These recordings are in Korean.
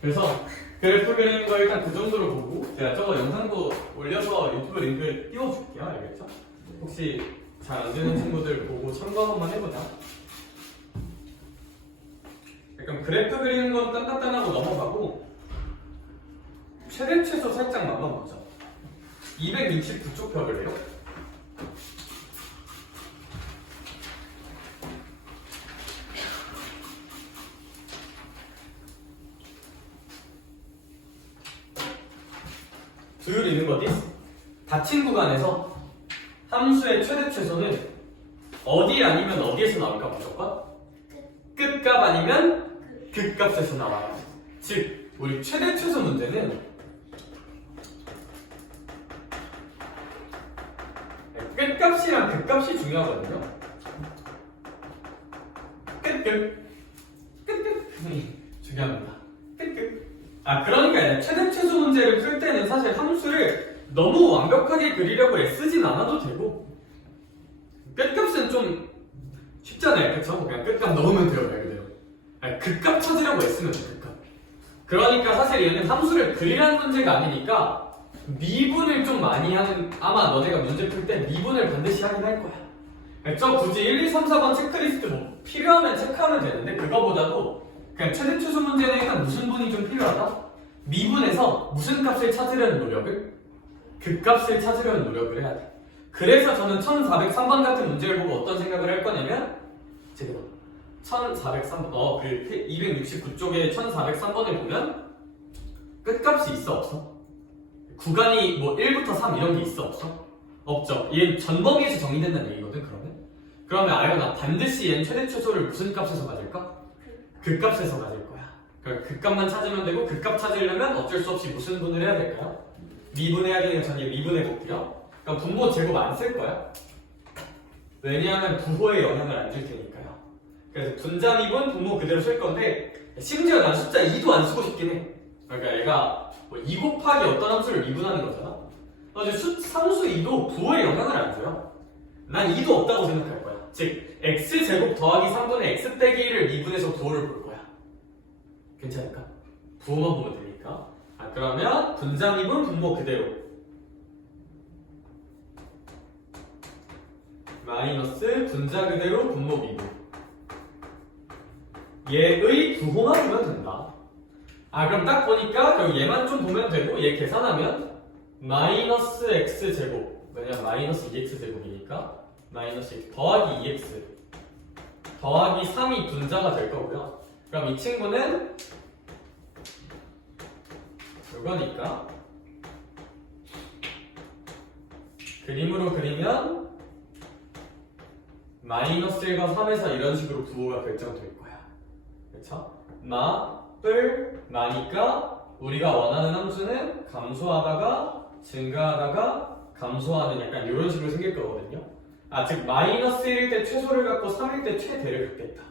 그래서 그래프 그리는 거 일단 그 정도로 보고 제가 저거 영상도 올려서 유튜브 링크 띄워줄게요. 알겠죠? 혹시 잘 안 되는 친구들 보고 참고 한번 해보자. 약간 그래프 그리는 건 딴딴딴하고 넘어가고 최대 최소 살짝 나눠보자. 269쪽 벽을 해요. 두율 있는 거지? 닫힌 구간에서 함수의 최대 최소는 어디 아니면 어디에서 나올까 무조건? 끝값 아니면 극값에서 나와요. 즉 우리 최대 최소 문제는 끝값이랑 극값이 중요하거든요. 끝끝 중요합니다. 끝끝. 그러니까 최대 최소 문제를 풀 때는 사실 함수를 너무 완벽하게 그리려고 애쓰진 않아도 되고 끝값은 좀 쉽잖아요, 그쵸? 그냥 끝값 넣으면 돼요, 말 그대로. 극값 찾으려고 애쓰면 돼, 극값. 그러니까 사실 얘는 함수를 그리라는 문제가 아니니까 미분을 좀 많이 하는, 아마 너네가 문제 풀 때 미분을 반드시 하긴 할 거야. 저 굳이 1, 2, 3, 4번 체크리스트 뭐 필요하면 체크하면 되는데 그거보다도 그냥 최대 최소 문제는 일단 무슨 분이 좀 필요하다? 미분에서 무슨 값을 찾으려는 노력을? 극값을 찾으려는 노력을 해야 돼. 그래서 저는 1403번 같은 문제를 보고 어떤 생각을 할 거냐면 제가 1403번 그 269쪽에 1403번을 보면 끝값이 있어 없어? 구간이 뭐 1부터 3 이런 게 있어 없어? 없죠. 얘 전범위에서 정의된다는 얘기거든. 그러면 알거나 반드시 얘는 최대 최소를 무슨 값에서 가질까? 극값에서 가질 거야. 그러니까 극값만 찾으면 되고 극값 찾으려면 어쩔 수 없이 무슨 분을 해야 될까요? 미분해야 되는 전 얘 미분해 볼게요. 그럼 분모 제곱 안 쓸 거야. 왜냐하면 부호에 영향을 안 줄 테니까요. 그래서 분자 미분 분모 그대로 쓸 건데 심지어 난 숫자 2도 안 쓰고 싶긴 해. 그러니까 얘가 뭐 2 곱하기 어떤 함수를 미분하는 거잖아. 상수 2도 부호에 영향을 안 줘요. 난 2도 없다고 생각할 거야. 즉 x제곱 더하기 3분의 x 빼기 1을 미분해서 부호를 볼 거야. 괜찮을까? 부호만 보면 되니까. 그러면 분자 미분 분모 그대로 마이너스 분자 그대로 분모 미분 얘의 부호만 보면 된다. 그럼 딱 보니까 결국 얘만 좀 보면 되고 얘 계산하면 마이너스 x제곱, 왜냐면 마이너스 2x제곱이니까 마이너스 x 더하기 2x 더하기 3이 분자가 될 거고요. 그럼 이 친구는 이거니까 그림으로 그리면 마이너스 1과 3에서 이런 식으로 부호가 결정될 거야. 그쵸? 마니까 우리가 원하는 함수는 감소하다가 증가하다가 감소하는 약간 이런 식으로 생길 거거든요. 즉 마이너스 1일 때 최소를 갖고 3일 때 최대를 갖겠다.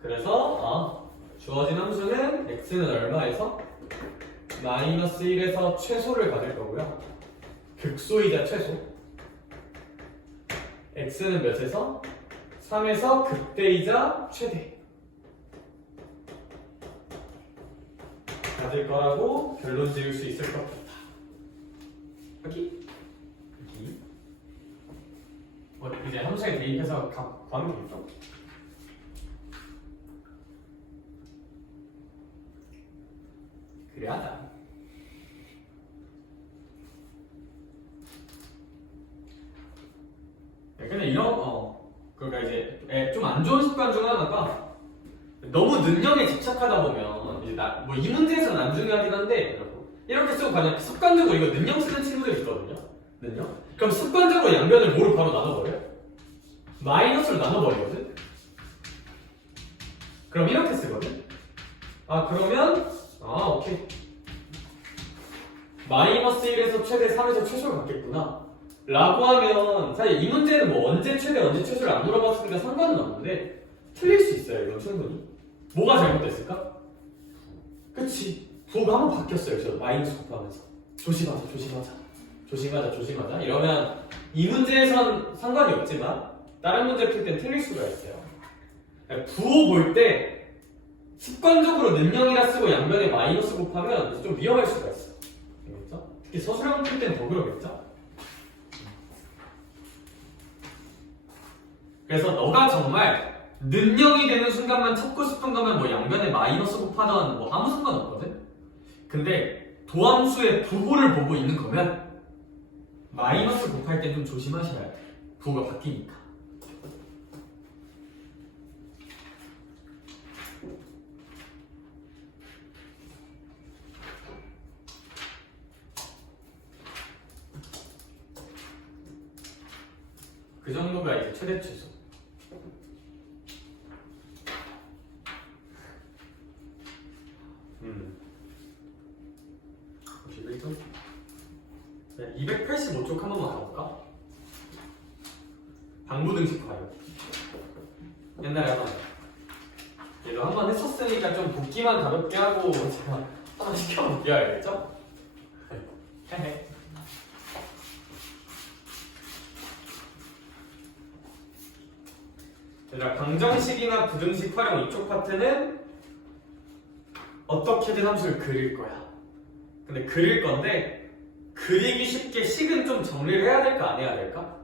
그래서 주어진 함수는 x는 얼마에서 마이너스 1에서 최소를 가질 거고요. 극소이자 최소 x는 몇에서? 3에서 극대이자 최대 가질 거라고 결론 지을 수 있을 것 같다. 여기 이제 함수에 대입해서 구하면 되겠죠? 그래 하자. 근데 그러니까 이제 좀 안 좋은 습관 중 하나가 너무 능력에 집착하다 보면 이제 뭐 이 문제에서는 안 중요하긴 한데 이렇게 쓰고 그냥 습관적으로 이거 능력 쓰는 친구들이 있거든요. 능력? 그럼 습관적으로 양변을 뭐로 바로 나눠버려요? 마이너스로 나눠버리거든? 그럼 이렇게 쓰거든? 그러면 오케이 마이너스 1에서 최대 3에서 최소를 갖겠구나 라고 하면 사실 이 문제는 뭐 언제 최대 언제 최소를 안 물어봤으니까 상관은 없는데 틀릴 수 있어요. 이건 충분히. 뭐가 잘못됐을까? 그치 부호가 한번 바뀌었어요. 저 마이너스 곱하면서 조심하자 이러면 이 문제에선 상관이 없지만 다른 문제 풀 땐 틀릴 수가 있어요. 부호 볼 때 습관적으로 는영이라 쓰고 양변에 마이너스 곱하면 이제 좀 위험할 수가 있어. 알겠죠? 특히 서술형 풀 때는 더 그러겠죠? 그래서 너가 정말 는영이 되는 순간만 찾고 싶은 거면 뭐 양변에 마이너스 곱하던 뭐 아무 상관없거든? 근데 도함수의 부호를 보고 있는 거면 마이너스 곱할 때 좀 조심하셔야 돼. 부호가 바뀌니까. 그 정도가 이제 최대 최소. 음. 91점? 285쪽 한 번만 가볼까? 방부등식 과요. 옛날에 하나 얘도 한 번 했었으니까 좀 붓기만 가볍게 하고 제가 하나 시켜볼게요. 알겠죠? 헤헤. 얘들아, 방정식이나 부등식 활용 이쪽 파트는 어떻게든 함수를 그릴 거야. 근데 그릴 건데 그리기 쉽게 식은 좀 정리를 해야 될까 안 해야 될까?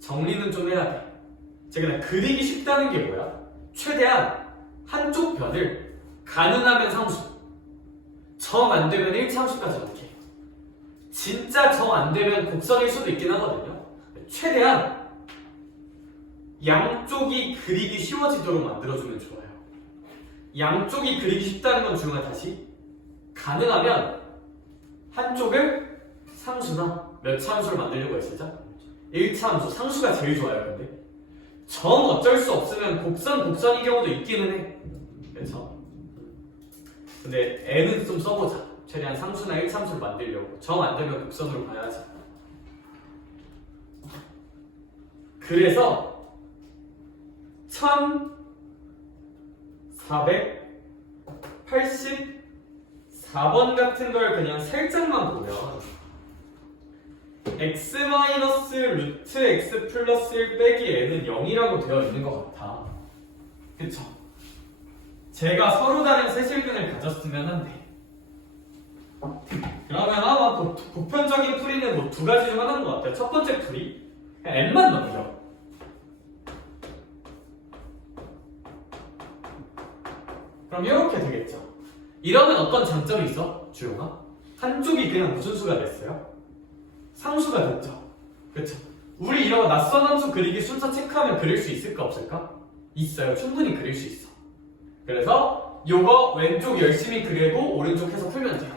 정리는 좀 해야 돼. 제가 그리기 쉽다는 게 뭐야? 최대한 한쪽 변을 가능하면 상수, 정 안 되면 1차함수까지 넣게. 진짜 정 안 되면 곡선일 수도 있긴 하거든요. 최대한 양쪽이 그리기 쉬워지도록 만들어주면 좋아요. 양쪽이 그리기 쉽다는 건 주영아 다시 가능하면 한쪽을 상수나 몇 차 함수를 만들려고 했었죠? 1차 함수, 상수가 제일 좋아요. 근데 정 어쩔 수 없으면 곡선인 경우도 있기는 해. 그렇죠? 근데 n은 좀 써보자. 최대한 상수나 1차 함수를 만들려고. 정 안 되면 곡선으로 가야지. 그래서 1484번 같은 걸 그냥 살짝만 보면 x 루트 x 플러스 1 빼기 n은 0이라고 되어 있는 것 같아. 그쵸? 제가 서로 다른 세실근을 가졌으면 한데 그러면 아마 보편적인 풀이는 뭐 두 가지 중 하나인 것 같아요. 첫 번째 풀이 그냥 n만 넘겨. 그럼 이렇게 되겠죠. 이러면 어떤 장점이 있어? 주영아? 한쪽이 그냥 무슨 수가 됐어요? 상수가 됐죠. 그쵸? 우리 이런 낯선 함수 그리기 순서 체크하면 그릴 수 있을까 없을까? 있어요. 충분히 그릴 수 있어. 그래서 요거 왼쪽 열심히 그리고 오른쪽 해서 풀면 돼요.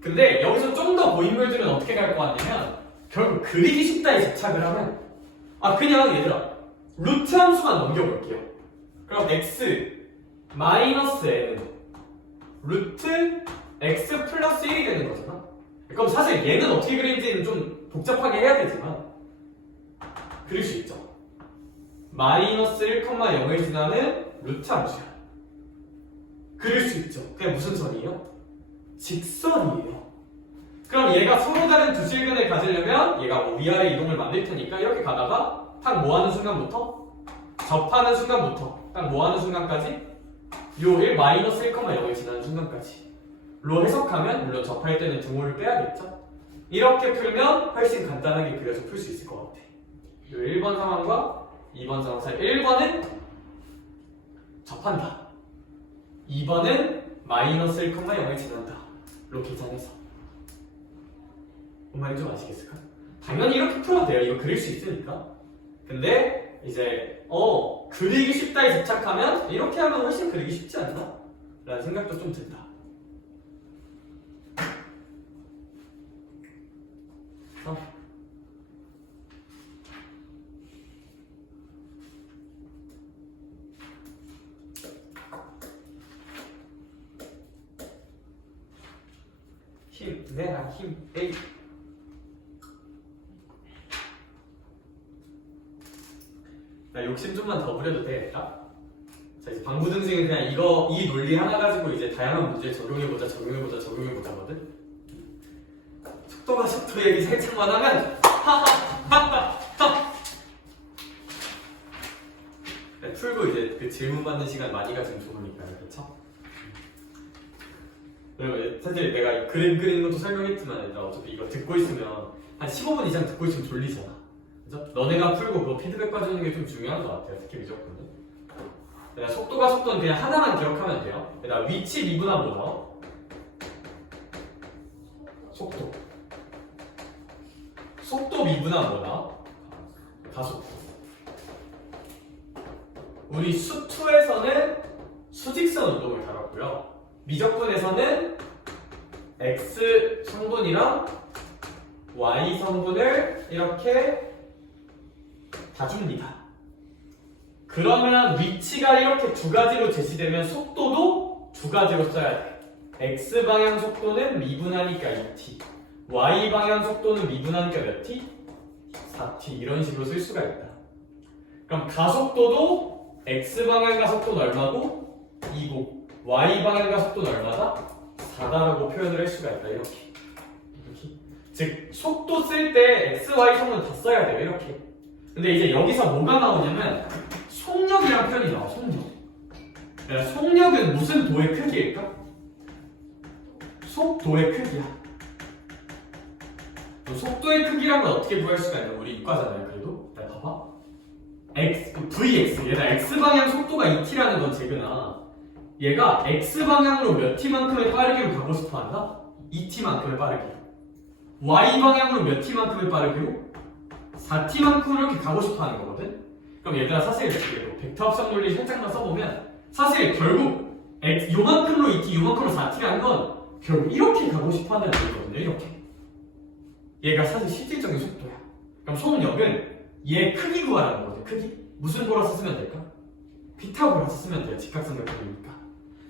근데 여기서 좀 더 고인물들은 어떻게 갈 거 같냐면 결국 그리기 쉽다에 집착을 하면 그냥 얘들아 루트 함수만 넘겨볼게요. 그럼 x 마이너스 n은 루트 x 플러스 1이 되는 거잖아. 그럼 사실 얘는 어떻게 그리는지는 좀 복잡하게 해야 되지만 그릴 수 있죠. 마이너스 1,0을 지나는 루트 함수야. 그릴 수 있죠. 그게 무슨 선이에요? 직선이에요. 그럼 얘가 서로 다른 두 실근을 가지려면 얘가 뭐 위아래 이동을 만들 테니까 이렇게 가다가 딱 뭐하는 순간부터 접하는 순간부터 딱 뭐하는 순간까지 요 1 마이너스 1,0을 지나는 순간까지 로 해석하면 물론 접할 때는 등호를 빼야겠죠? 이렇게 풀면 훨씬 간단하게 그려서 풀 수 있을 것 같아. 요 1번 상황과 2번 상황 사이 1번은 접한다. 2번은 마이너스 1,0을 지난다. 로 계산해서 뭔 말인지 좀 아시겠을까? 당연히 이렇게 풀어도 돼요. 이거 그릴 수 있으니까. 근데 이제 그리기 쉽다에 집착하면 이렇게 하면 훨씬 그리기 쉽지 않나? 라는 생각도 좀 든다. 힘 내라 힘 에이. 나 욕심 좀만 더 부려도 되겠다. 자 이제 방부등식은 그냥 이 논리 하나 가지고 이제 다양한 문제에 적용해보자 거든. 속도 얘기 살짝만 하면 풀고 이제 그 질문 받는 시간 많이 가지면 좋으니까요. 그렇죠? 사실 내가 그림 그리는 것도 설명했지만 얘들아 어차피 이거 듣고 있으면 한 15분 이상 듣고 있으면 졸리잖아. 그죠? 너네가 풀고 그거 피드백 봐주는 게 좀 중요한 것 같아요. 특히 미적분은. 속도가 속도는 그냥 하나만 기억하면 돼요. 얘들아 위치 미분한 뭐죠? 속도. 속도 미분한 뭐다? 가속도. 우리 수2에서는 수직선 운동을 다뤘고요. 미적분에서는 x 성분이랑 y 성분을 이렇게 다 줍니다. 그러면 위치가 이렇게 두 가지로 제시되면 속도도 두 가지로 써야 돼. x 방향 속도는 미분하니까 2t, y 방향 속도는 미분하니까 몇 t? 4t 이런 식으로 쓸 수가 있다. 그럼 가속도도 x 방향 가속도는 얼마고 2고 y 방향 가속도는 얼마다? 4다라고 표현을 할 수가 있다. 이렇게. 즉 속도 쓸 때 x, y 성분 다 써야 돼요. 이렇게. 근데 이제 여기서 뭐가 나오냐면 속력이라는 표현이 나와. 속력. 속력은 무슨 도의 크기일까? 속도의 크기야. 속도의 크기란 건 어떻게 구할 수가 있나? 우리 이과잖아요. 그래도 봐봐. vx 얘가 x방향 속도가 2t라는 건 재근아 얘가 x방향으로 몇 t만큼의 빠르기로 가고 싶어 한다? 2t만큼의 빠르기로. y방향으로 몇 t만큼의 빠르기로? 4t만큼으로 이렇게 가고 싶어 하는 거거든? 그럼 얘들아 사실 벡터 합성 논리 살짝만 써보면 사실 결국 요만큼으로 2t 요만큼으로 4t라는 건 결국 이렇게 가고 싶어 한다는 얘기거든요. 이렇게. 얘가 사실 실질적인 속도야. 그럼 속력은 얘 크기 구하라는 거지. 크기. 무슨 보라서 쓰면 될까? 피타고라서 쓰면 돼요. 직각삼각형이니까.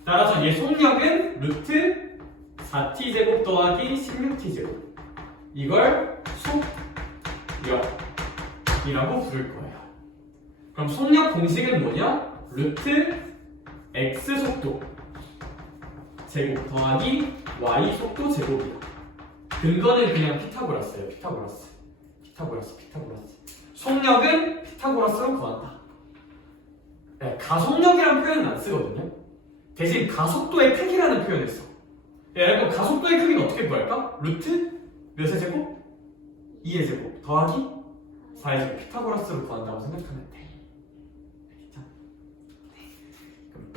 따라서 얘 속력은 루트 4t 제곱 더하기 16t 제곱. 이걸 속력이라고 부를 거예요. 그럼 속력 공식은 뭐냐? 루트 x 속도 제곱 더하기 y 속도 제곱이야. 근거는 그냥 피타고라스예요. 피타고라스. 속력은 피타고라스로 구한다. 네, 가속력이라는 표현은 안 쓰거든요. 대신 가속도의 크기라는 표현을 써. 여러분 가속도의 크기는 어떻게 구할까? 루트 몇의 제곱? 2의 제곱 더하기 4의 제곱. 피타고라스로 구한다고 생각하면 돼.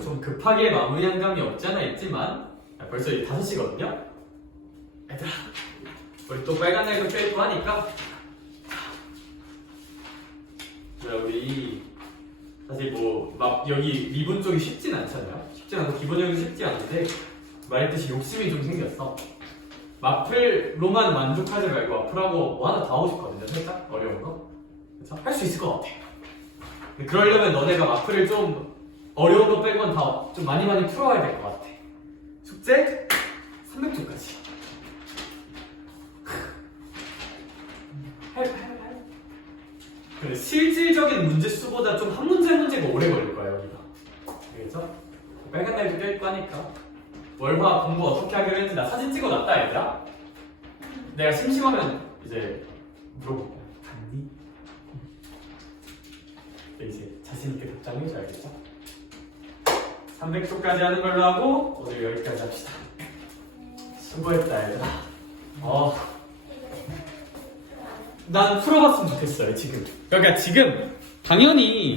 좀 급하게 마무리한 감이 없지 않아 있지만 벌써 5시거든요? 얘들아 우리 또 빨간 날도 껴있고 하니까 우리 사실 뭐 막 여기 미분 쪽이 쉽진 않잖아요. 쉽진 않고 기본적으로 쉽지 않은데 말했듯이 욕심이 좀 생겼어. 마플로만 만족하지 말고 마플하고 뭐 하나 더 하고 싶거든요. 살짝 어려운 거. 그래서 할 수 있을 것 같아. 그러려면 너네가 마플을 좀 어려운 거 빼곤 다 좀 많이 풀어와야 될 것 같아. 숙제 300초까지. 근데 실질적인 문제 수보다 좀 한 문제 한 문제가 오래 걸릴 거야 여기가. 그래서 빨간 날도 껴있고 하니까 월화 공부 어떻게 하기로 했는지 나 사진 찍어놨다 얘들아. 내가 심심하면 이제 물어볼 거야. 갔니? 이제 자신있게 답장해줘야겠죠? 300초까지 하는 걸로 하고 오늘 여기까지 합시다. 수고했다 얘들아. 난 풀어봤으면 좋겠어요 지금. 그러니까 지금 당연히